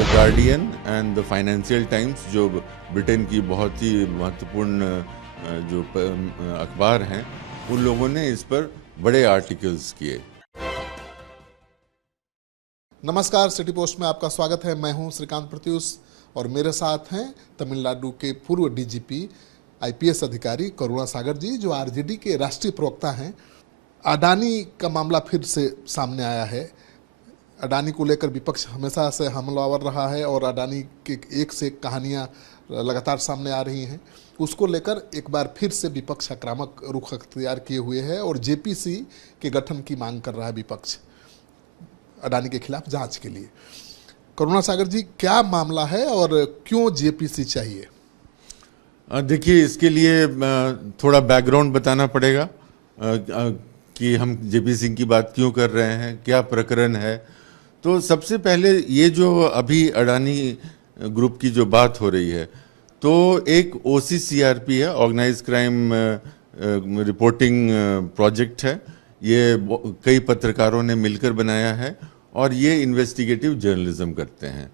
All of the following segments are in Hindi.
The guardian and the financial times, जो ब्रिटेन की बहुत ही महत्वपूर्ण जो अखबार हैं, उन लोगों ने इस पर बड़े आर्टिकल्स किए। नमस्कार, सिटी पोस्ट में आपका स्वागत है। मैं हूं श्रीकांत प्रत्युष और मेरे साथ हैं तमिलनाडु के पूर्व डीजीपी आईपीएस अधिकारी करुणा सागर जी, जो आरजेडी के राष्ट्रीय प्रवक्ता हैं। अडानी का मामला फिर से सामने आया है। अडानी को लेकर विपक्ष हमेशा से हमलावर रहा है और अडानी की एक से एक कहानियां लगातार सामने आ रही हैं। उसको लेकर एक बार फिर से विपक्ष आक्रामक रुख अख्तियार किए हुए है और जेपीसी के गठन की मांग कर रहा है विपक्ष अडानी के खिलाफ जांच के लिए। करुणा सागर जी, क्या मामला है और क्यों जेपीसी चाहिए? देखिए, इसके लिए थोड़ा बैकग्राउंड बताना पड़ेगा कि हम जेपीसी की बात क्यों कर रहे हैं, क्या प्रकरण है। तो सबसे पहले ये जो अभी अडानी ग्रुप की जो बात हो रही है, तो एक OCCRP है, ऑर्गेनाइज क्राइम रिपोर्टिंग प्रोजेक्ट है। ये कई पत्रकारों ने मिलकर बनाया है और ये इन्वेस्टिगेटिव जर्नलिज्म करते हैं।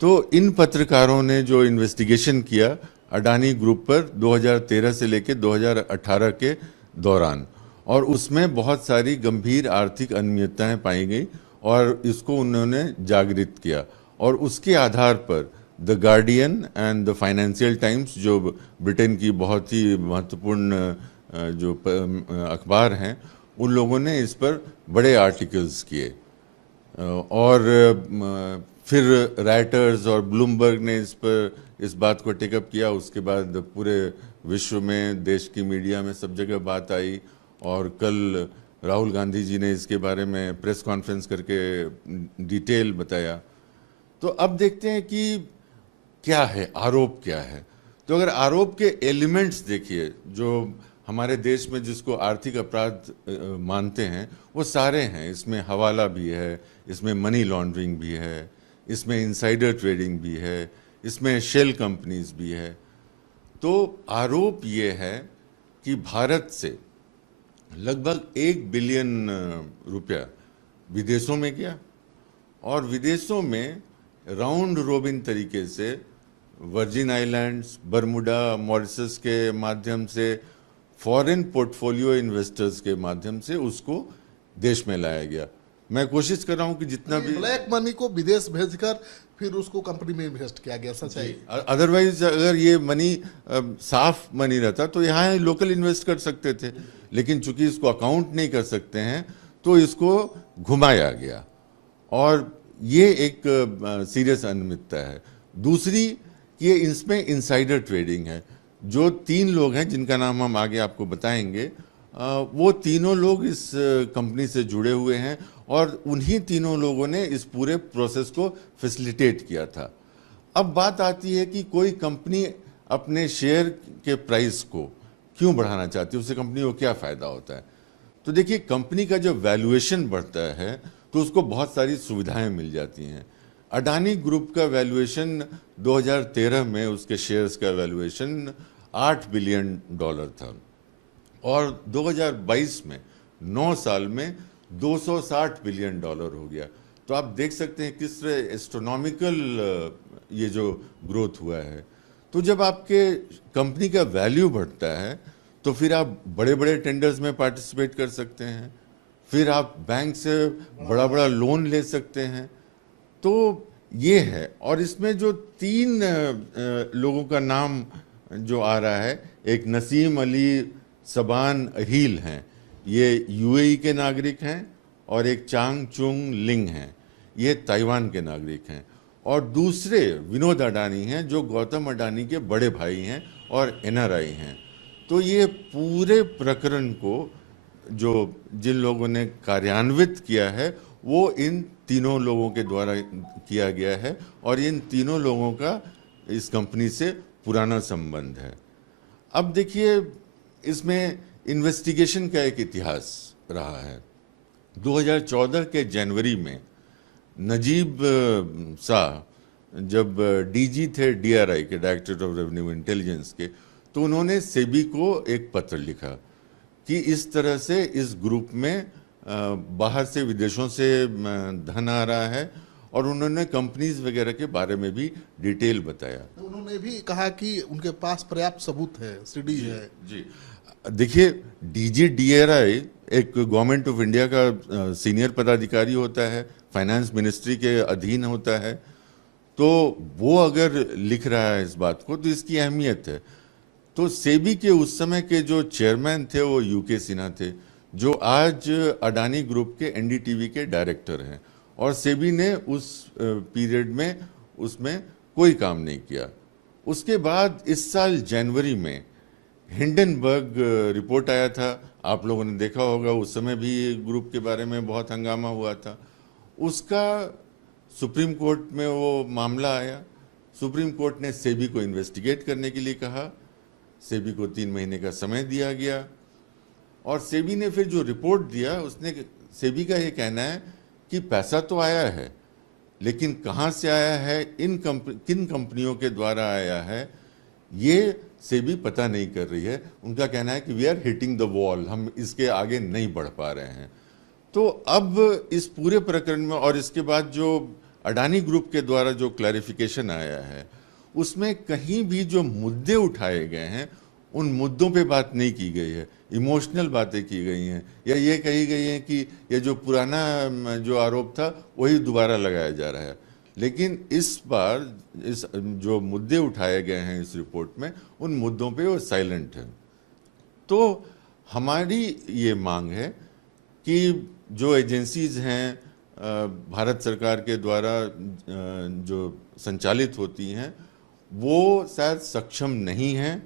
तो इन पत्रकारों ने जो इन्वेस्टिगेशन किया अडानी ग्रुप पर 2013 से लेकर 2018 के दौरान, और उसमें बहुत सारी गंभीर आर्थिक अनियमितताएं पाई गई और इसको उन्होंने जागृत किया। और उसके आधार पर the guardian and the financial times, जो ब्रिटेन की बहुत ही महत्वपूर्ण जो अखबार हैं, उन लोगों ने इस पर बड़े आर्टिकल्स किए। और फिर राइटर्स और ब्लूमबर्ग ने इस बात को टेकअप किया। उसके बाद पूरे विश्व में, देश की मीडिया में, सब जगह बात आई। और कल राहुल गांधी जी ने इसके बारे में प्रेस कॉन्फ्रेंस करके डिटेल बताया। तो अब देखते हैं कि क्या है आरोप, क्या है। तो अगर आरोप के एलिमेंट्स देखिए, जो हमारे देश में जिसको आर्थिक अपराध मानते हैं, वो सारे हैं। इसमें हवाला भी है, इसमें मनी लॉन्ड्रिंग भी है, इसमें इनसाइडर ट्रेडिंग भी है, इसमें शेल कंपनीज भी है। तो आरोप ये है कि भारत से लगभग 1 बिलियन रुपया विदेशों में गया और विदेशों में राउंड रोबिन तरीके से वर्जिन आइलैंड्स, बरमुडा, मॉरिशस के माध्यम से, फॉरेन पोर्टफोलियो इन्वेस्टर्स के माध्यम से उसको देश में लाया गया। मैं कोशिश कर रहा हूं कि जितना भी ब्लैक मनी को विदेश भेजकर फिर उसको कंपनी में इन्वेस्ट किया गया, सच है। अदरवाइज अगर ये मनी साफ मनी रहता तो यहाँ लोकल इन्वेस्ट कर सकते थे, लेकिन चूंकि इसको अकाउंट नहीं कर सकते हैं तो इसको घुमाया गया। और ये एक सीरियस अनियमितता है। दूसरी, ये इसमें इनसाइडर ट्रेडिंग है। जो 3 लोग हैं जिनका नाम हम आगे आपको बताएंगे, वो तीनों लोग इस कंपनी से जुड़े हुए हैं और उन्हीं तीनों लोगों ने इस पूरे प्रोसेस को फैसिलिटेट किया था। अब बात आती है कि कोई कंपनी अपने शेयर के प्राइस को क्यों बढ़ाना चाहती है, उससे कंपनी को क्या फ़ायदा होता है। तो देखिए, कंपनी का जब वैल्यूएशन बढ़ता है तो उसको बहुत सारी सुविधाएं मिल जाती हैं। अडानी ग्रुप का वैल्यूएशन 2013 में, उसके शेयर्स का वैल्यूएशन $8 बिलियन था और 2022 में 9 साल में $260 बिलियन हो गया। तो आप देख सकते हैं किस तरह एस्ट्रोनॉमिकल ये जो ग्रोथ हुआ है। तो जब आपके कंपनी का वैल्यू बढ़ता है तो फिर आप बड़े बड़े टेंडर्स में पार्टिसिपेट कर सकते हैं, फिर आप बैंक से बड़ा बड़ा लोन ले सकते हैं। तो ये है। और इसमें जो 3 लोगों का नाम जो आ रहा है, एक नसीम अली सबान अहील हैं, ये यूएई के नागरिक हैं, और एक चांग चुंग लिंग हैं, ये ताइवान के नागरिक हैं, और दूसरे विनोद अडानी हैं जो गौतम अडानी के बड़े भाई हैं और एनआरआई हैं। तो ये पूरे प्रकरण को जो जिन लोगों ने कार्यान्वित किया है वो इन तीनों लोगों के द्वारा किया गया है और इन तीनों लोगों का इस कंपनी से पुराना संबंध है। अब देखिए, इसमें इन्वेस्टिगेशन का एक इतिहास रहा है। 2014 के जनवरी में नजीब शाह जब डीजी थे डीआरआई के, डायरेक्टरेट ऑफ रेवेन्यू इंटेलिजेंस के, तो उन्होंने सेबी को एक पत्र लिखा कि इस तरह से इस ग्रुप में बाहर से, विदेशों से धन आ रहा है और उन्होंने कंपनीज वगैरह के बारे में भी डिटेल बताया। उन्होंने भी कहा कि उनके पास पर्याप्त सबूत है, सीडी है। जी, देखिए, DGDRI एक गवर्नमेंट ऑफ इंडिया का सीनियर पदाधिकारी होता है, फाइनेंस मिनिस्ट्री के अधीन होता है, तो वो अगर लिख रहा है इस बात को तो इसकी अहमियत है। तो सेबी के उस समय के जो चेयरमैन थे वो यूके सिन्हा थे, जो आज अडानी ग्रुप के NDTV के डायरेक्टर हैं, और सेबी ने उस पीरियड में उसमें कोई काम नहीं किया। उसके बाद इस साल जनवरी में हिंडनबर्ग रिपोर्ट आया था, आप लोगों ने देखा होगा, उस समय भी ग्रुप के बारे में बहुत हंगामा हुआ था। उसका सुप्रीम कोर्ट में वो मामला आया, सुप्रीम कोर्ट ने सेबी को इन्वेस्टिगेट करने के लिए कहा, सेबी को 3 महीने का समय दिया गया, और सेबी ने फिर जो रिपोर्ट दिया उसने, सेबी का ये कहना है कि पैसा तो आया है, लेकिन कहाँ से आया है, किन कंपनियों के द्वारा आया है, ये सेबी पता नहीं कर रही है। उनका कहना है कि we are hitting the wall, हम इसके आगे नहीं बढ़ पा रहे हैं। तो अब इस पूरे प्रकरण में, और इसके बाद जो अडानी ग्रुप के द्वारा जो क्लैरिफिकेशन आया है, उसमें कहीं भी जो मुद्दे उठाए गए हैं उन मुद्दों पे बात नहीं की गई है, इमोशनल बातें की गई हैं, या ये कही गई है कि ये जो पुराना जो आरोप था वही दोबारा लगाया जा रहा है। लेकिन इस बार इस जो मुद्दे उठाए गए हैं इस रिपोर्ट में, उन मुद्दों पे वो साइलेंट है। तो हमारी ये मांग है कि जो एजेंसीज हैं भारत सरकार के द्वारा जो संचालित होती हैं, वो शायद सक्षम नहीं हैं,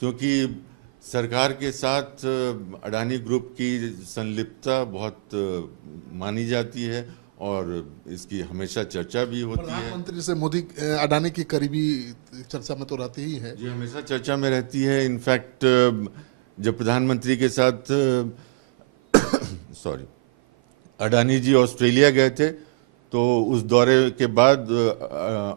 क्योंकि सरकार के साथ अडानी ग्रुप की संलिप्तता बहुत मानी जाती है और इसकी हमेशा चर्चा भी होती है। प्रधानमंत्री से मोदी अडानी की करीबी चर्चा में तो रहती ही है। जी, हमेशा चर्चा में रहती है। इनफैक्ट जब प्रधानमंत्री के साथ सॉरी अडानी जी ऑस्ट्रेलिया गए थे, तो उस दौरे के बाद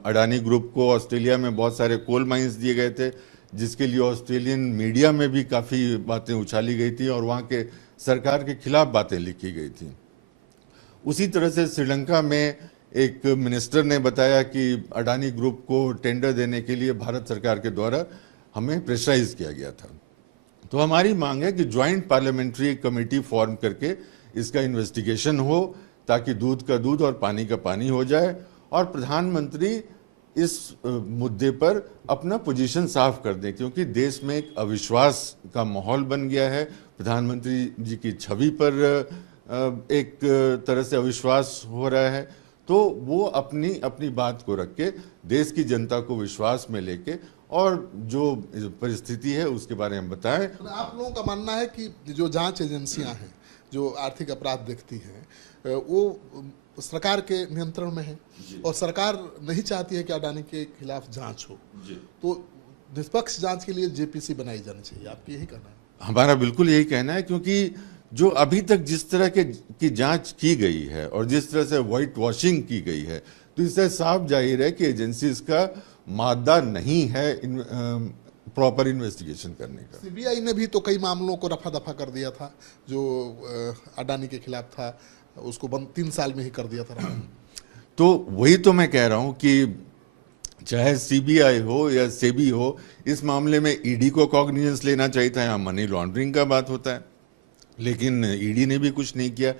अडानी ग्रुप को ऑस्ट्रेलिया में बहुत सारे कोल माइंस दिए गए थे, जिसके लिए ऑस्ट्रेलियन मीडिया में भी काफ़ी बातें उछाली गई थी और वहाँ के सरकार के खिलाफ बातें लिखी गई थी। उसी तरह से श्रीलंका में एक मिनिस्टर ने बताया कि अडानी ग्रुप को टेंडर देने के लिए भारत सरकार के द्वारा हमें प्रेशराइज किया गया था। तो हमारी मांग है कि ज्वाइंट पार्लियामेंट्री कमेटी फॉर्म करके इसका इन्वेस्टिगेशन हो, ताकि दूध का दूध और पानी का पानी हो जाए, और प्रधानमंत्री इस मुद्दे पर अपना पोजीशन साफ कर दें, क्योंकि देश में एक अविश्वास का माहौल बन गया है। प्रधानमंत्री जी की छवि पर एक तरह से अविश्वास हो रहा है, तो वो अपनी अपनी बात को रख के देश की जनता को विश्वास में लेके और जो परिस्थिति है उसके बारे में बताएं। आप लोगों का मानना है कि जो जांच एजेंसियां हैं जो आर्थिक अपराध देखती हैं, वो सरकार के नियंत्रण में है, और सरकार नहीं चाहती है कि अडानी के खिलाफ जांच हो, तो निष्पक्ष जांच के लिए जेपीसी बनाई जानी चाहिए। आपकी यही कहना है? हमारा बिल्कुल यही कहना है, क्योंकि जो अभी तक जिस तरह की जांच की गई है और जिस तरह से व्हाइट वॉशिंग की गई है, तो इससे साफ जाहिर है कि एजेंसीज का मादा नहीं है प्रॉपर इन्वेस्टिगेशन करने का। सीबीआई ने भी तो कई मामलों को रफा दफा कर दिया था, जो अडानी के खिलाफ था, उसको बंद 3 साल में ही कर दिया था। तो वही तो मैं कह रहा हूं कि चाहे सीबीआई हो या सेबी हो, इस मामले में ईडी को कॉग्निजेंस लेना चाहिए था। यहाँ मनी लॉन्ड्रिंग का बात होता है, लेकिन ईडी ने भी कुछ नहीं किया।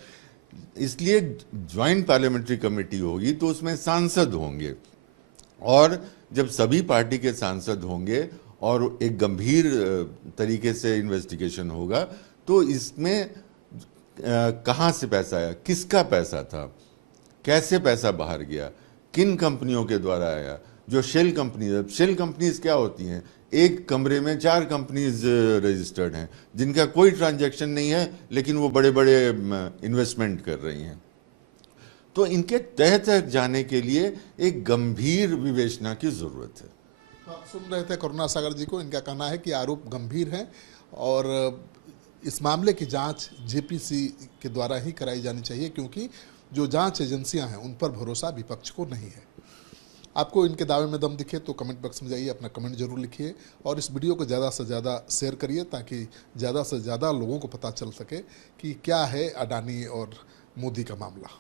इसलिए ज्वाइंट पार्लियामेंट्री कमेटी होगी तो उसमें सांसद होंगे, और जब सभी पार्टी के सांसद होंगे और एक गंभीर तरीके से इन्वेस्टिगेशन होगा, तो इसमें कहाँ से पैसा आया, किसका पैसा था, कैसे पैसा बाहर गया, किन कंपनियों के द्वारा आया। जो शेल कंपनीज क्या होती हैं, एक कमरे में 4 कंपनीज रजिस्टर्ड हैं जिनका कोई ट्रांजैक्शन नहीं है, लेकिन वो बड़े बड़े इन्वेस्टमेंट कर रही हैं। तो इनके तह तक जाने के लिए एक गंभीर विवेचना की जरूरत है। आप सुन रहे थे करुणा सागर जी को। इनका कहना है कि आरोप गंभीर है और इस मामले की जांच जेपीसी के द्वारा ही कराई जानी चाहिए, क्योंकि जो जांच एजेंसियां हैं उन पर भरोसा विपक्ष को नहीं है। आपको इनके दावे में दम दिखे तो कमेंट बॉक्स में जाइए, अपना कमेंट जरूर लिखिए, और इस वीडियो को ज़्यादा से ज़्यादा शेयर करिए, ताकि ज़्यादा से ज़्यादा लोगों को पता चल सके कि क्या है अडानी और मोदी का मामला।